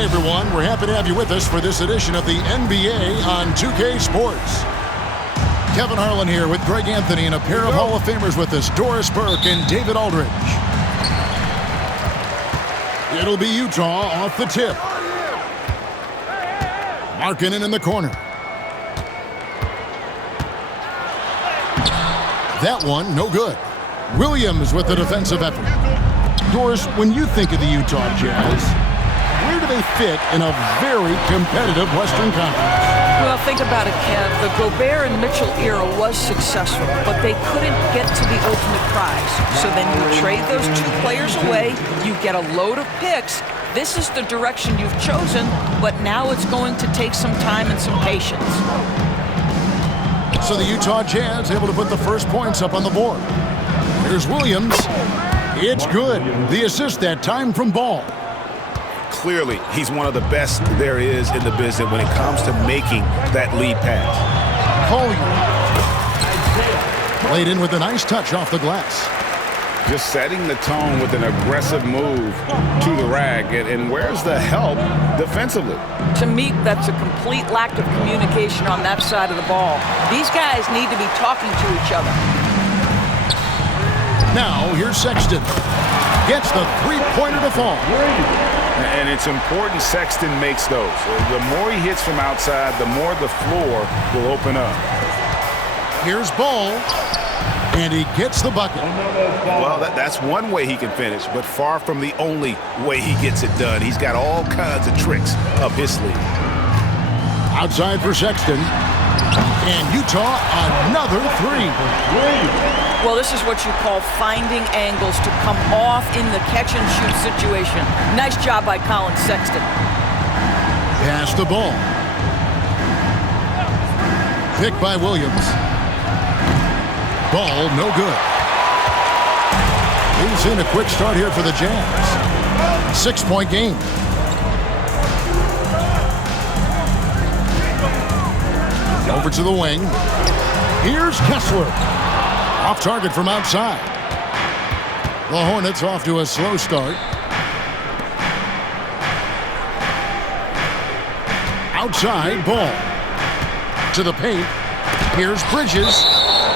Hi, everyone. We're happy to have you with us for this edition of the NBA on 2K Sports. Kevin Harlan here with Greg Anthony and a pair of Hall of Famers with us, Doris Burke and David Aldridge. It'll be Utah off the tip. Markkanen in the corner. That one, no good. Williams with the defensive effort. Doris, when you think of the Utah Jazz, where do they fit in a very competitive Western Conference? Well, think about it, Kev. The Gobert and Mitchell era was successful, but they couldn't get to the ultimate prize. So then you trade those two players away, you get a load of picks. This is the direction you've chosen, but now it's going to take some time and some patience. So the Utah Jazz able to put the first points up on the board. Here's Williams. It's good. The assist that time from Ball. Clearly, he's one of the best there is in the business when it comes to making that lead pass. Collier. Played in with a nice touch off the glass. Just setting the tone with an aggressive move to the rack. And where's the help defensively? To me, that's a complete lack of communication on that side of the ball. These guys need to be talking to each other. Now, here's Sexton. Gets the three-pointer to fall. And it's important Sexton makes those. The more he hits from outside, the more the floor will open up. Here's Ball. And he gets the bucket. Well, that's one way he can finish, but far from the only way he gets it done. He's got all kinds of tricks up his sleeve. Outside for Sexton. And Utah, another three. Well, this is what you call finding angles to come off in the catch-and-shoot situation. Nice job by Colin Sexton. Pass the ball. Pick by Williams. Ball, no good. We've seen a quick start here for the Jazz. 6-point game. Over to the wing. Here's Kessler. Off target from outside. The Hornets off to a slow start. Outside, Ball. To the paint. Here's Bridges.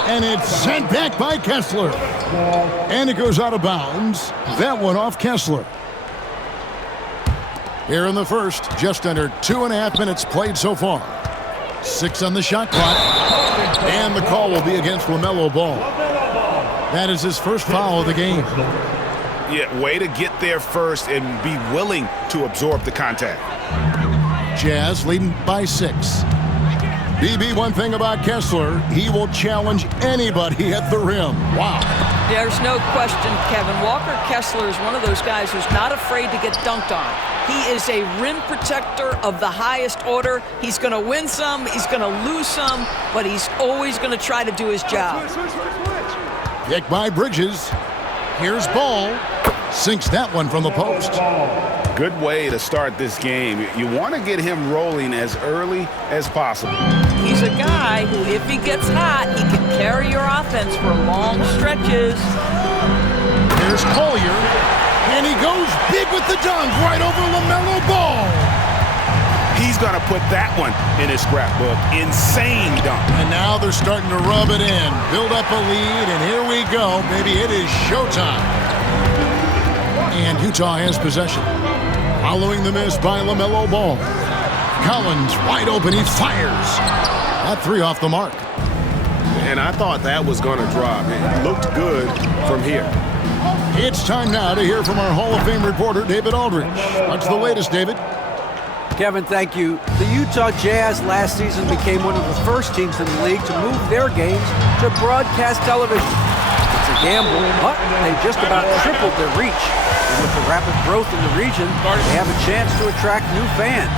And it's sent back by Kessler. And it goes out of bounds. That one off Kessler. Here in the first, just under 2.5 minutes played so far. 6 on the shot clock. And the call will be against LaMelo Ball. That is his first foul of the game. Yeah, way to get there first and be willing to absorb the contact. Jazz leading by 6. BB, one thing about Kessler, he will challenge anybody at the rim. Wow. There's no question, Kevin. Walker Kessler is one of those guys who's not afraid to get dunked on. He is a rim protector of the highest order. He's going to win some, he's going to lose some, but he's always going to try to do his job. Pick by Bridges. Here's Ball. Sinks that one from the post. Good way to start this game. You want to get him rolling as early as possible. He's a guy who, if he gets hot, he can carry your offense for long stretches. Here's Collier, and he goes big with the dunk right over LaMelo Ball. He's going to put that one in his scrapbook. Insane dunk. And now they're starting to rub it in, build up a lead, and here we go. Maybe it is showtime. And Utah has possession. Following the miss by LaMelo Ball. Collins wide open, he fires. That three off the mark. And I thought that was going to drop. It looked good from here. It's time now to hear from our Hall of Fame reporter, David Aldridge. What's the latest, David? Kevin, thank you. The Utah Jazz last season became one of the first teams in the league to move their games to broadcast television. It's a gamble, but they just about tripled their reach. And with the rapid growth in the region, they have a chance to attract new fans.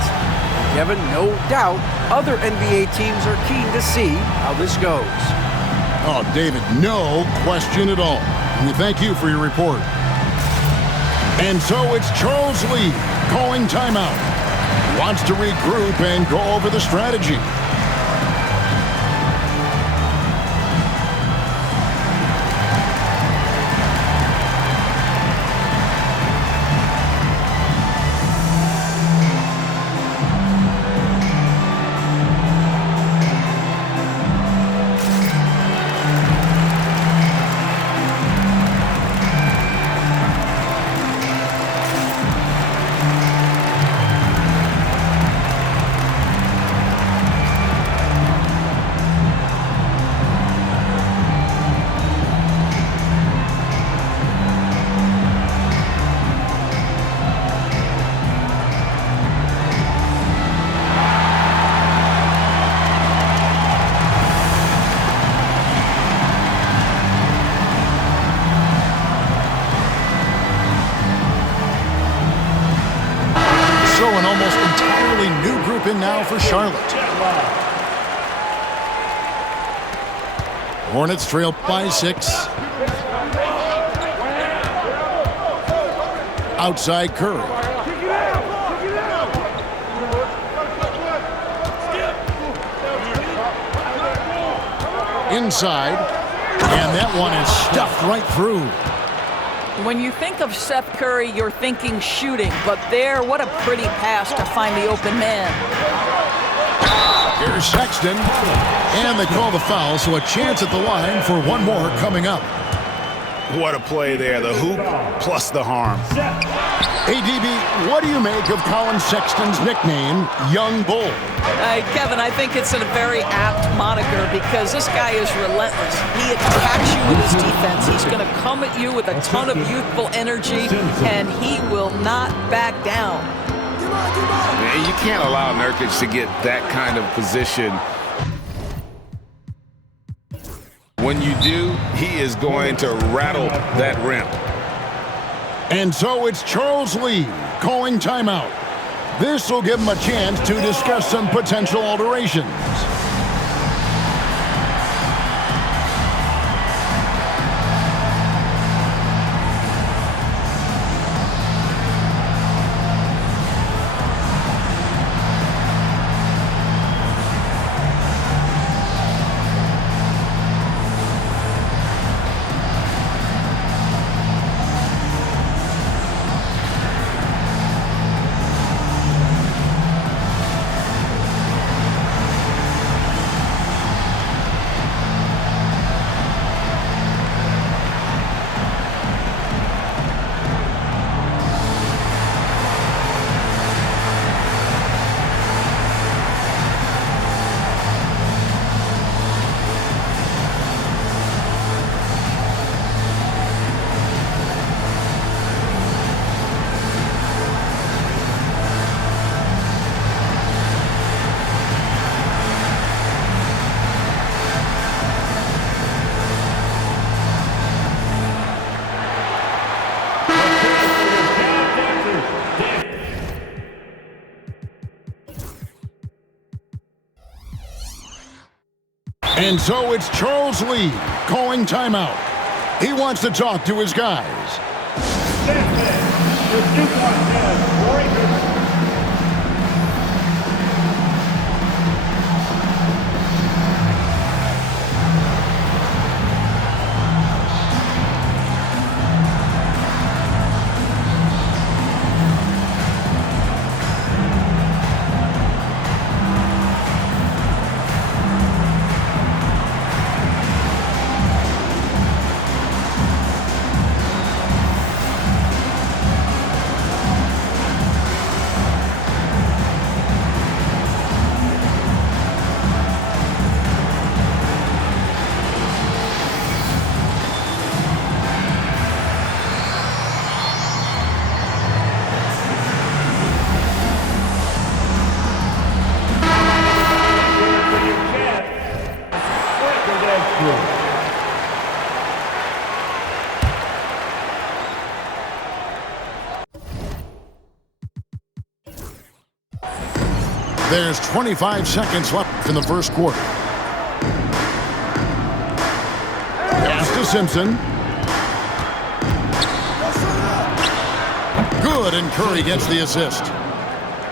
Kevin, no doubt, other NBA teams are keen to see how this goes. Oh, David, no question at all. We thank you for your report. And so it's Charles Lee calling timeout. He wants to regroup and go over the strategy. in now for Charlotte. Hornets trail by 6. Outside Curry. Inside. And that one is stuffed right through. When you think of Seth Curry, you're thinking shooting. But there, what a pretty pass to find the open man. Here's Sexton. And they call the foul, so a chance at the line for one more coming up. What a play there. The hoop plus the harm. Hey, DB, what do you make of Colin Sexton's nickname, Young Bull? Kevin, I think it's a very apt moniker because this guy is relentless. He attacks you with his defense. He's going to come at you with a ton of youthful energy, and he will not back down. Man, you can't allow Nurkic to get that kind of position. When you do, he is going to rattle that rim. And so it's Charles Lee calling timeout. This will give him a chance to discuss some potential alterations. And so it's Charles Lee calling timeout. He wants to talk to his guys. There's 25 seconds left in the first quarter. Pass to Simpson. Good, and Curry gets the assist.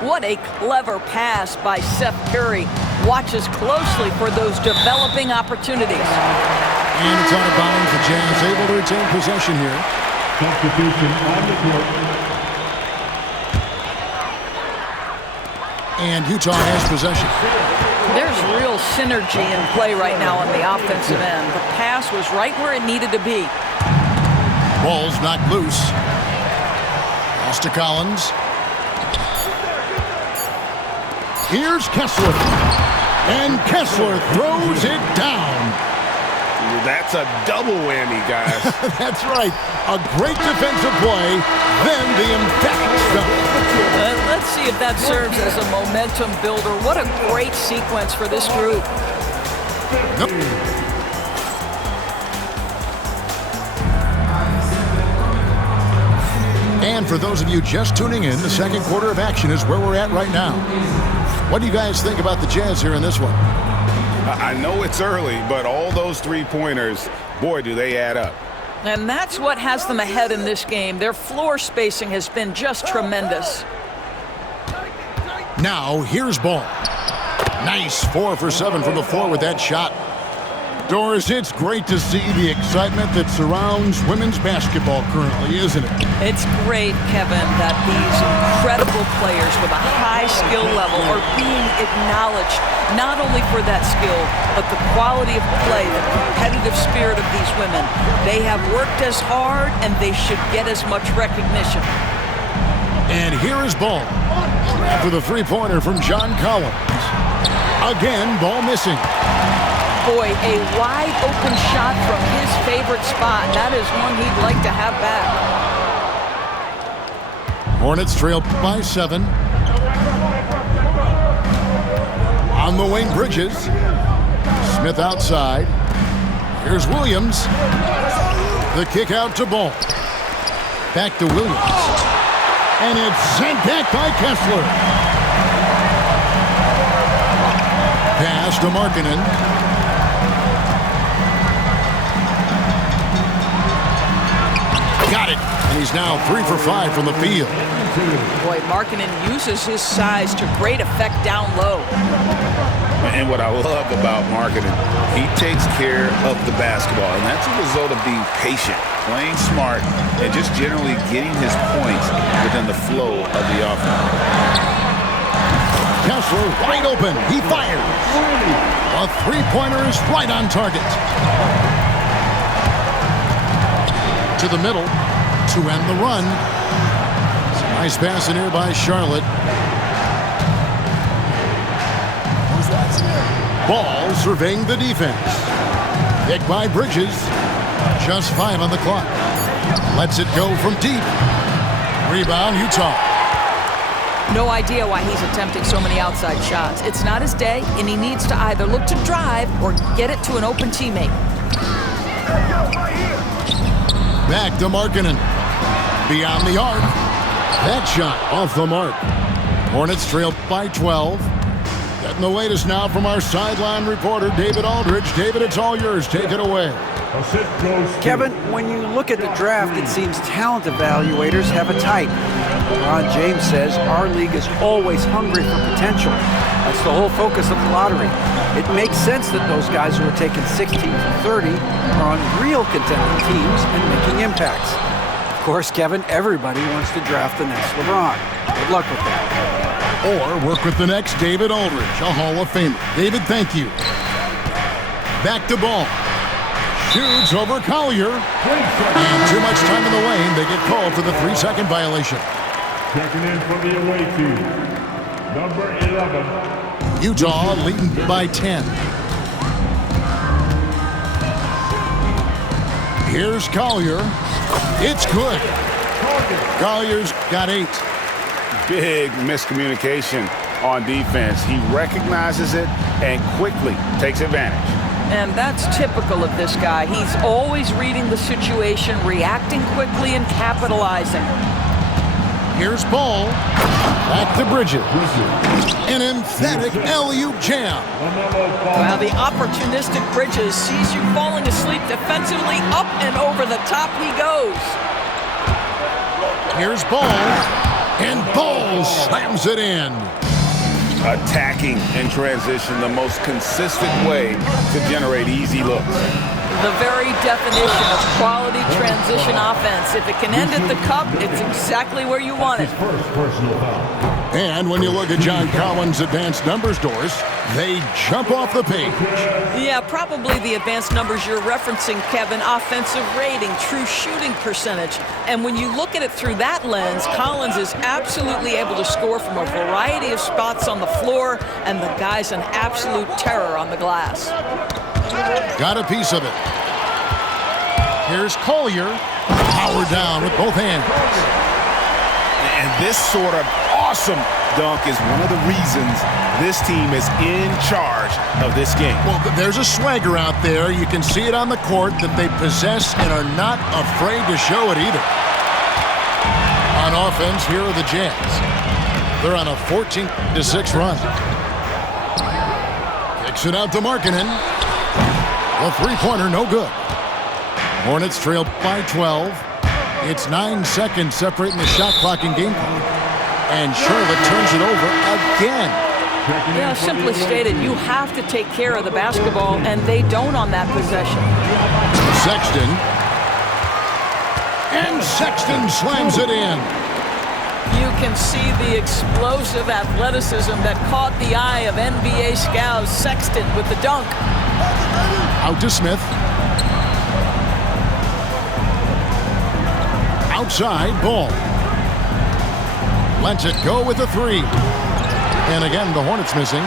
What a clever pass by Seth Curry. Watches closely for those developing opportunities. And it's out of bounds. The Jazz able to retain possession here. Substitution on the court. And Utah has possession. There's real synergy in play right now on the offensive end. The pass was right where it needed to be. Ball's knocked loose. Pass to Collins. Here's Kessler. And Kessler throws it down. That's a double whammy, guys. That's right. A great defensive play, then the emphatic shot. Let's see if that serves as a momentum builder. What a great sequence for this group. And for those of you just tuning in, the second quarter of action is where we're at right now. What do you guys think about the Jazz here in this one? I know it's early, but all those three-pointers, boy, do they add up. And that's what has them ahead in this game. Their floor spacing has been just tremendous. Now, here's Ball. Nice 4 for 7 from the floor with that shot. Doris, it's great to see the excitement that surrounds women's basketball currently, isn't it? It's great, Kevin, that these incredible players with a high skill level are being acknowledged, not only for that skill, but the quality of play, the competitive spirit of these women. They have worked as hard, and they should get as much recognition. And here is Ball. After the three-pointer from John Collins. Again, Ball missing. Boy, a wide-open shot from his favorite spot. That is one he'd like to have back. Hornets trail by 7. On the wing, Bridges. Smith outside. Here's Williams. The kick out to Ball. Back to Williams. And it's sent back by Kessler. Pass to Markkanen. Got it. And he's now 3 for 5 from the field. Boy, Markkanen uses his size to great effect down low. And what I love about Markkanen, he takes care of the basketball. And that's a result of being patient, playing smart, and just generally getting his points within the flow of the offense. Kessler wide open. He fires. A three-pointer is right on target. To the middle to end the run. Nice pass in here by Charlotte. Ball surveying the defense. Picked by Bridges. Just 5 on the clock. Lets it go from deep. Rebound, Utah. No idea why he's attempting so many outside shots. It's not his day, and he needs to either look to drive or get it to an open teammate. Back to Markkanen. Beyond the arc. That shot off the mark. Hornets trail by 12. Getting the latest now from our sideline reporter, David Aldridge. David, it's all yours. Take it away. Kevin, when you look at the draft, it seems talent evaluators have a type. Ron James says our league is always hungry for potential. That's the whole focus of the lottery. It makes sense that those guys who are taken 16 to 30 are on real contending teams and making impacts. Of course, Kevin, everybody wants to draft the next LeBron. Good luck with that. Or work with the next David Aldridge, a Hall of Famer. David, thank you. Back to Ball. Shoots over Collier. And too much time in the lane. They get called for the 3-second violation. Checking in from the away team, number 11. Utah leading by 10. Here's Collier. It's good. Collier's got 8. Big miscommunication on defense. He recognizes it and quickly takes advantage. And that's typical of this guy. He's always reading the situation, reacting quickly, and capitalizing. Here's Ball. Back to Bridges. An emphatic alley-oop jam. Well, the opportunistic Bridges sees you falling asleep defensively. Up and over the top he goes. Here's Ball. And Ball slams it in. Attacking in transition, the most consistent way to generate easy looks. The very definition of quality transition offense. If it can end at the cup, it's exactly where you want it. First personal foul. And when you look at John Collins' advanced numbers, Doris, they jump off the page. Yeah, probably the advanced numbers you're referencing, Kevin. Offensive rating, true shooting percentage. And when you look at it through that lens, Collins is absolutely able to score from a variety of spots on the floor, and the guy's an absolute terror on the glass. Got a piece of it. Here's Collier. Powered down with both hands. And this sort of awesome dunk is one of the reasons this team is in charge of this game. Well, there's a swagger out there. You can see it on the court that they possess and are not afraid to show it either. On offense, here are the Jazz. They're on a 14-6 run. Kicks it out to Markkanen. The three-pointer, no good. Hornets trail by 12. It's 9 seconds separating the shot clock and game clock. And Charlotte turns it over again. Yeah, simply stated, you have to take care of the basketball, and they don't on that possession. Sexton. And Sexton slams it in. You can see the explosive athleticism that caught the eye of NBA scouts. Sexton with the dunk. Out to Smith. Outside, Ball. Lets it go with a three. And again, the Hornets missing.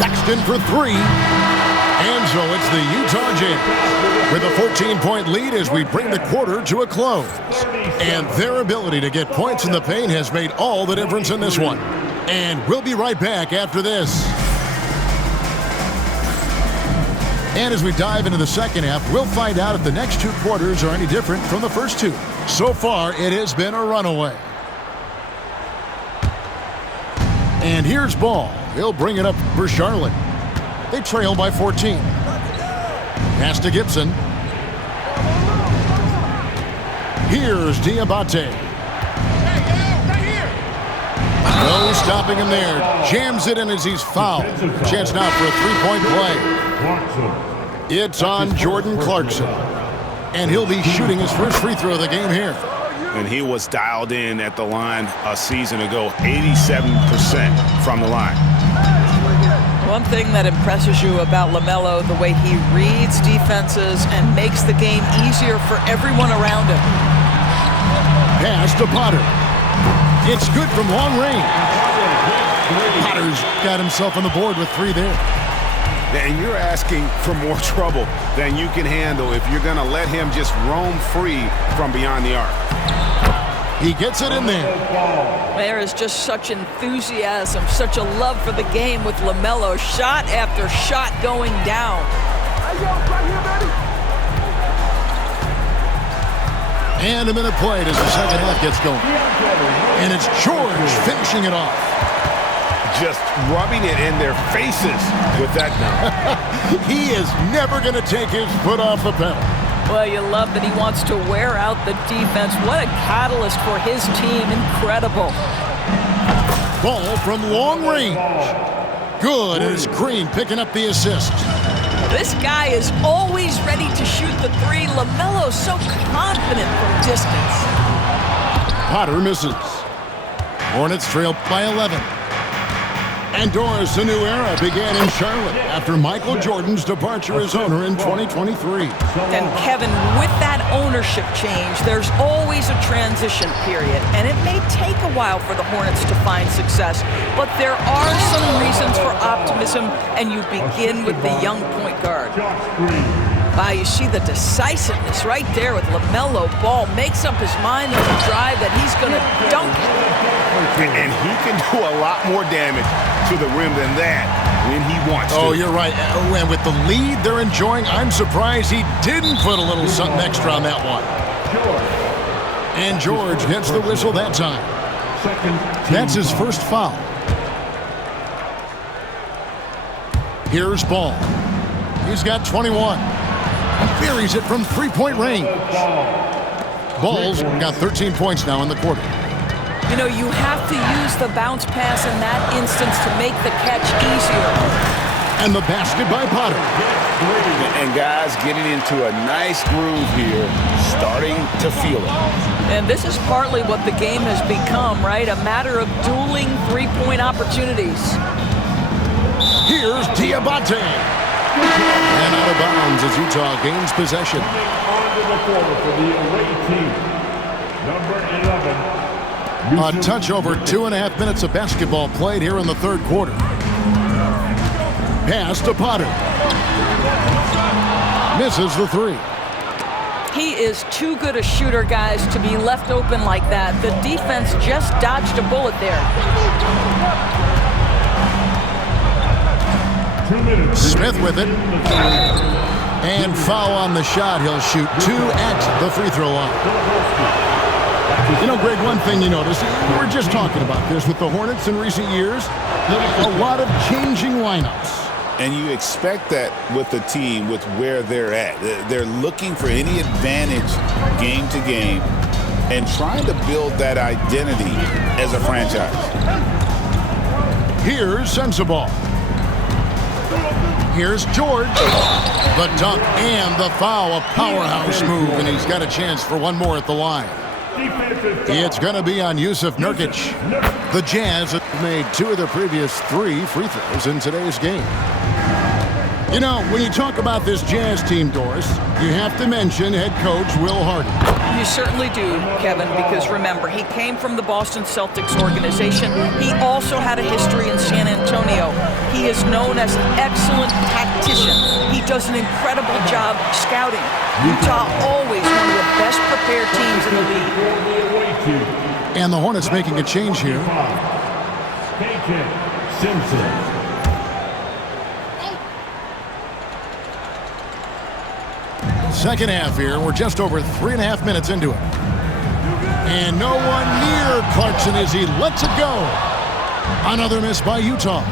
Sexton for three. And so it's the Utah Jazz with a 14-point lead as we bring the quarter to a close. And their ability to get points in the paint has made all the difference in this one. And we'll be right back after this. And as we dive into the second half, we'll find out if the next two quarters are any different from the first two. So far, it has been a runaway. And here's Ball. He'll bring it up for Charlotte. They trail by 14. Pass to Gibson. Here's Diabate. No stopping him there. Jams it in as he's fouled. Chance now for a three-point play. It's on Jordan Clarkson. And he'll be shooting his first free throw of the game here. And he was dialed in at the line a season ago, 87% from the line. One thing that impresses you about LaMelo, the way he reads defenses and makes the game easier for everyone around him. Pass to Potter. It's good from long range. Potter's got himself on the board with three there. And you're asking for more trouble than you can handle if you're going to let him just roam free from beyond the arc. He gets it in there. There is just such enthusiasm, such a love for the game with LaMelo. Shot after shot going down. And a minute played as the second half gets going. And it's George finishing it off. Just rubbing it in their faces with that dunk. He is never going to take his foot off the pedal. Well, you love that he wants to wear out the defense. What a catalyst for his team. Incredible. Ball from long range. Good, and it's Green picking up the assist. This guy is always ready to shoot the three. LaMelo's so confident from distance. Potter misses. Hornets trail by 11. And Doris, a new era began in Charlotte after Michael Jordan's departure as owner in 2023. And Kevin, with that ownership change, there's always a transition period. And it may take a while for the Hornets to find success, but there are some reasons for optimism, and you begin with the young point guard. Wow, you see the decisiveness right there with LaMelo Ball. Makes up his mind on the drive that he's going to dunk it. And he can do a lot more damage to the rim than that when he wants to. Oh, you're right. And with the lead they're enjoying, I'm surprised he didn't put a little something extra on that one. And George gets the whistle that time. That's his first foul. Here's Ball. He's got 21. Buries it from three-point range. Ball's got 13 points now in the quarter. You know, you have to use the bounce pass in that instance to make the catch easier. And the basket by Potter. And guys getting into a nice groove here, starting to feel it. And this is partly what the game has become, right? A matter of dueling three-point opportunities. Here's Diabate. And out of bounds as Utah gains possession. On to the quarter for the away team. Number 11. A touch over 2.5 minutes of basketball played here in the third quarter. Pass to Potter. Misses the three. He is too good a shooter, guys, to be left open like that. The defense just dodged a bullet there. 2 minutes. Smith with it. And foul on the shot. He'll shoot 2 at the free throw line. You know, Greg, one thing you notice, we were just talking about this with the Hornets in recent years, a lot of changing lineups. And you expect that with the team, with where they're at. They're looking for any advantage game to game and trying to build that identity as a franchise. Here's Sensabaugh. Here's George. The dunk and the foul, a powerhouse move, and he's got a chance for one more at the line. It's going to be on Yusuf Nurkic. The Jazz have made 2 of their previous 3 free throws in today's game. You know, when you talk about this Jazz team, Doris, you have to mention head coach Will Hardy. You certainly do, Kevin, because remember, he came from the Boston Celtics organization. He also had a history in San Antonio. He is known as an excellent tactician. He does an incredible job scouting. Utah always one of the best prepared teams in the league. And the Hornets making a change here. Simpson. Second half here. We're just over 3.5 minutes into it. And no one near Clarkson as he lets it go. Another miss by Utah.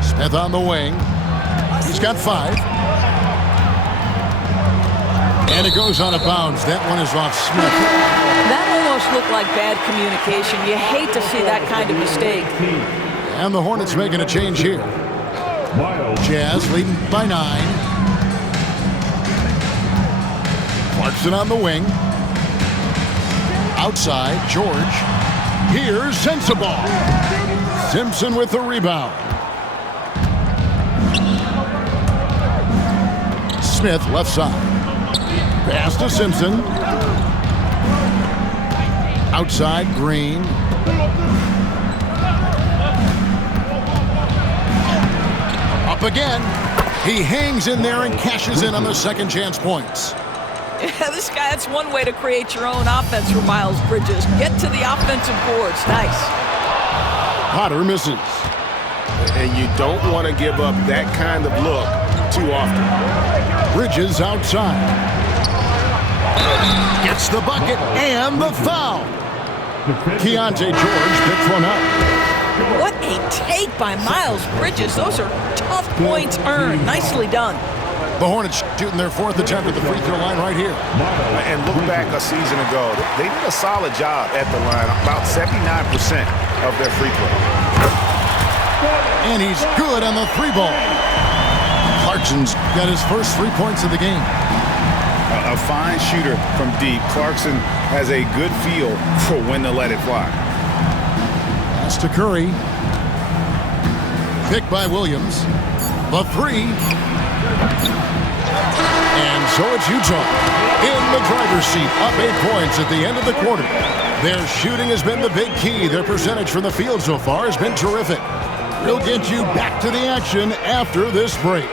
Smith on the wing. He's got 5. And it goes out of bounds. That one is off Smith. That almost looked like bad communication. You hate to see that kind of mistake. And the Hornets making a change here. Jazz leading by 9. Clarkson on the wing. Outside, George. Here's Sensabaugh. Simpson with the rebound. Smith left side. Pass to Simpson. Outside, Green. Up again. He hangs in there and cashes in on the second chance points. Yeah, this guy, that's one way to create your own offense for Miles Bridges. Get to the offensive boards. Nice. Potter misses. And you don't want to give up that kind of look too often. Bridges outside. Gets the bucket and the foul. Keontae George picks one up. What a take by Miles Bridges. Those are tough points earned. Nicely done. The Hornets shooting their 4th attempt at the free throw line right here. And look back a season ago. They did a solid job at the line, about 79% of their free throw. And he's good on the 3-ball. Clarkson's got his first 3 points of the game. A fine shooter from deep. Clarkson has a good feel for when to let it fly. Pass to Curry. Picked by Williams. The 3. And so it's Utah in the driver's seat, up 8 points at the end of the quarter. Their shooting has been the big key. Their percentage from the field so far has been terrific. We'll get you back to the action after this break.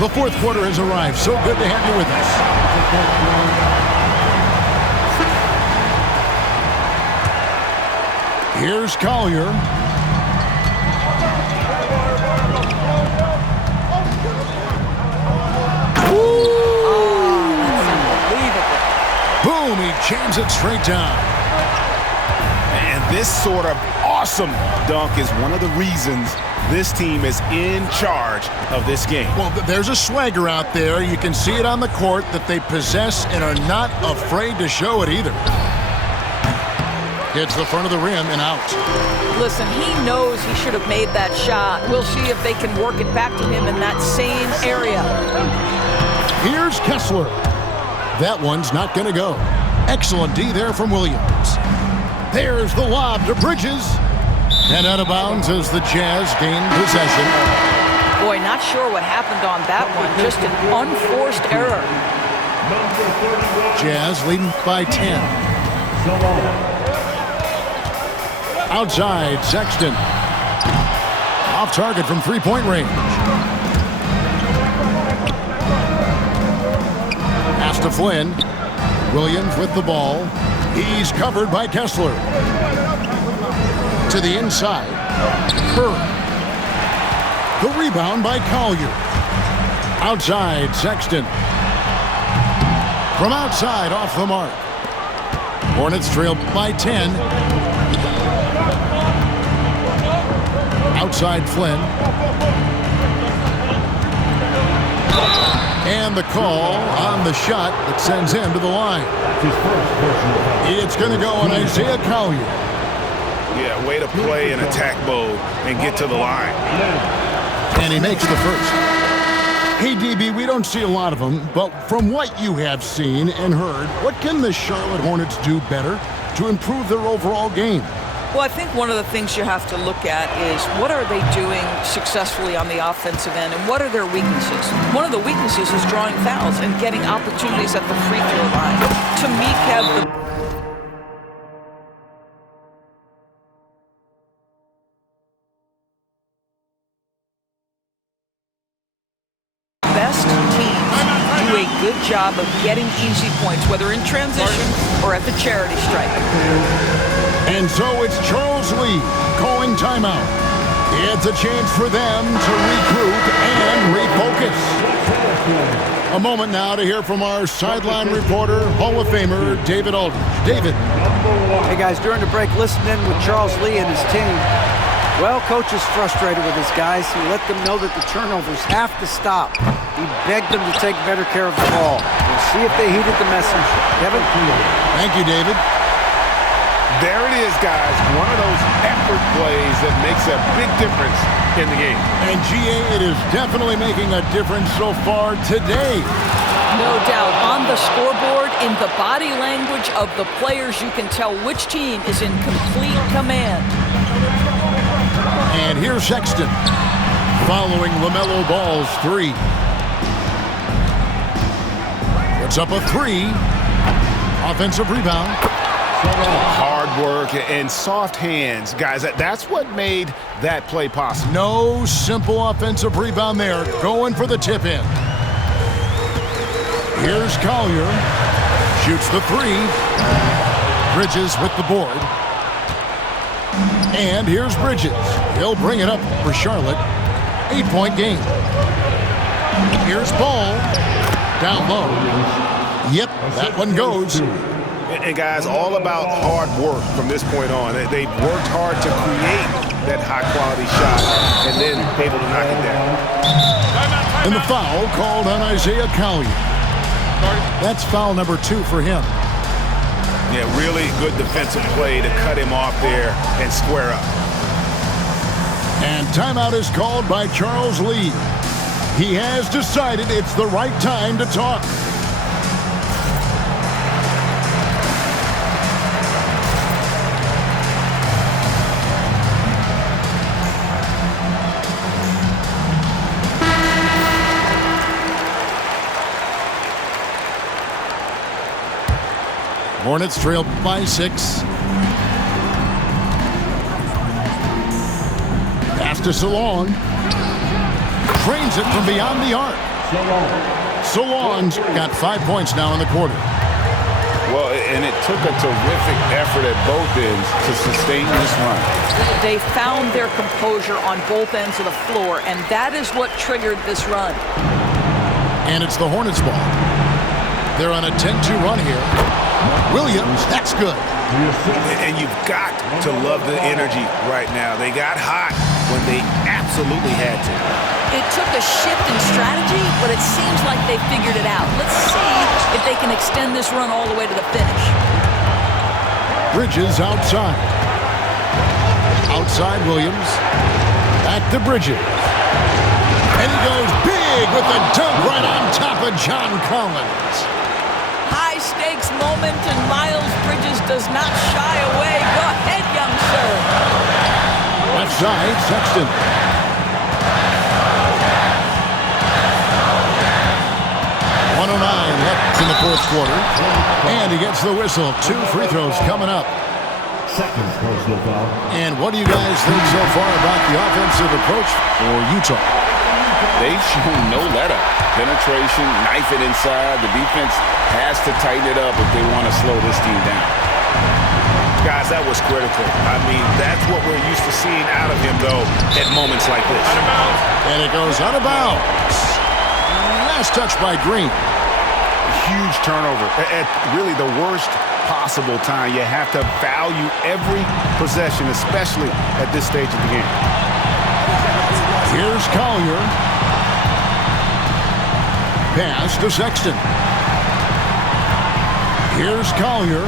The 4th quarter has arrived. So good to have you with us. Here's Collier. Boom, he jams it straight down. And this sort of awesome dunk is one of the reasons this team is in charge of this game. Well, there's a swagger out there. You can see it on the court that they possess and are not afraid to show it either. Hits the front of the rim and out. Listen, he knows he should have made that shot. We'll see if they can work it back to him in that same area. Here's Kessler. That one's not going to go. Excellent D there from Williams. There's the lob to Bridges. And out of bounds as the Jazz gain possession. Boy, not sure what happened on that one. Just an unforced error. Jazz leading by 10. Outside, Sexton. Off target from 3-point range. Pass to Flynn. Williams with the ball. He's covered by Kessler. To the inside. Curry. The rebound by Collier. Outside, Sexton. From outside, off the mark. Hornets trail by 10. Outside, Flynn. And the call on the shot that sends him to the line. It's going to go on Isaiah Collier. Yeah, way to play in attack mode and get to the line. And he makes the first. Hey, DB, we don't see a lot of them, but from what you have seen and heard, what can the Charlotte Hornets do better to improve their overall game? Well, I think one of the things you have to look at is what are they doing successfully on the offensive end and what are their weaknesses? One of the weaknesses is drawing fouls and getting opportunities at the free throw line. To me, Kev, the best teams do a good job of getting easy points, whether in transition or at the charity stripe. And so it's Charles Lee calling timeout. It's a chance for them to regroup and refocus. A moment now to hear from our sideline reporter, Hall of Famer David Aldridge. David. Hey guys, during the break, listening with Charles Lee and his team. Well, coach is frustrated with his guys. He let them know that the turnovers have to stop. He begged them to take better care of the ball. We'll see if they heeded the message. Kevin? Thank you, David. There it is, guys. One of those effort plays that makes a big difference in the game. And GA, it is definitely making a difference so far today. No doubt. On the scoreboard, in the body language of the players, you can tell which team is in complete command. And here's Sexton following LaMelo Ball's three. Puts up a three. Offensive rebound. Hard work and soft hands. Guys, that's what made that play possible. No simple offensive rebound there. Going for the tip-in. Here's Collier. Shoots the three. Bridges with the board. And here's Bridges. He'll bring it up for Charlotte. 8-point game. Here's Ball. Down low. Yep, that one goes. And guys, all about hard work from this point on. They've worked hard to create that high-quality shot and then able to knock it down. And the foul called on Isaiah Collier. That's foul number 2 for him. Yeah, really good defensive play to cut him off there and square up. And timeout is called by Charles Lee. He has decided it's the right time to talk. Hornets trail by 6. Pass to Salon. Trains it from beyond the arc. Salon's got 5 points now in the quarter. Well, and it took a terrific effort at both ends to sustain this run. They found their composure on both ends of the floor, and that is what triggered this run. And it's the Hornets ball. They're on a 10-2 run here. Williams, that's good. And you've got to love the energy right now. They got hot when they absolutely had to. It took a shift in strategy, but it seems like they figured it out. Let's see if they can extend this run all the way to the finish. Bridges outside. Outside Williams. Back to Bridges. And he goes big with the dunk right on top of John Collins. High-stakes moment, and Miles Bridges does not shy away. Go ahead, young sir. Left side, Sexton. Left in the fourth quarter. And he gets the whistle. 2 free throws coming up. Second personal foul. And what do you guys think so far about the offensive approach for Utah? They've shown no let-up. Penetration, knife it inside. The defense has to tighten it up if they want to slow this team down. Guys, that was critical. I mean, that's what we're used to seeing out of him, though, at moments like this. And it goes out of bounds. Last touch by Green. Huge turnover at really the worst possible time. You have to value every possession, especially at this stage of the game. Here's Collier. Pass to Sexton. Here's Collier.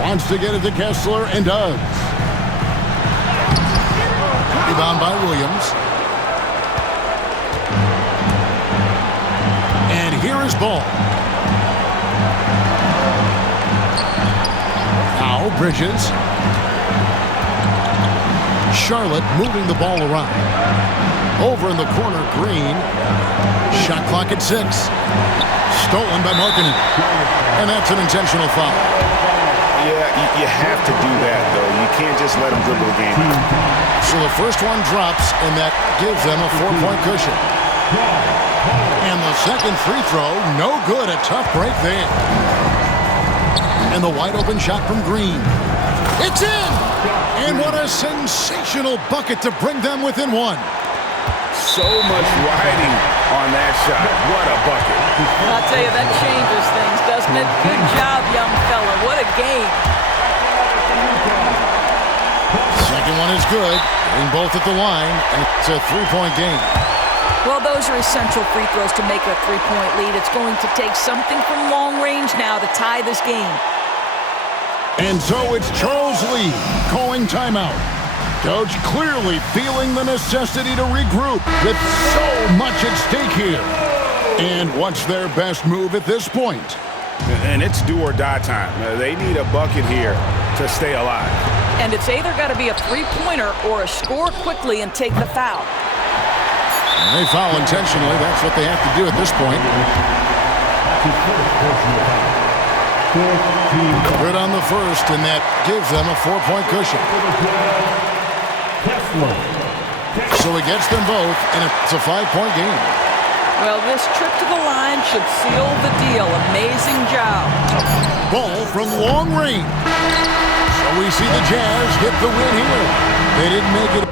Wants to get it to Kessler and does. Rebound by Williams. And here is Ball. Now Bridges. Charlotte moving the ball around. Over in the corner, Green. Shot clock at 6. Stolen by Markkanen. And that's an intentional foul. Yeah, you have to do that, though. You can't just let them dribble the game. So the first one drops, and that gives them a 4-point cushion. And the second free throw, no good. A tough break there. And the wide open shot from Green. It's in! And what a sensational bucket to bring them within 1. So much riding on that shot. What a bucket. I'll tell you, that changes things, doesn't it? Good job, young fella. What a game. Second one is good. Getting both at the line, and it's a 3-point game. Well, those are essential free throws to make a 3-point lead. It's going to take something from long range now to tie this game. And so it's Charles Lee calling timeout. Coach clearly feeling the necessity to regroup with so much at stake here. And what's their best move at this point? And it's do or die time. They need a bucket here to stay alive. And it's either got to be a three-pointer or a score quickly and take the foul. And they foul intentionally. That's what they have to do at this point. Good on the first, and that gives them a 4-point cushion. So he gets them both, and it's a 5-point game. Well, this trip to the line should seal the deal. Amazing job. Ball from long range. So we see the Jazz get the win here. They didn't make it.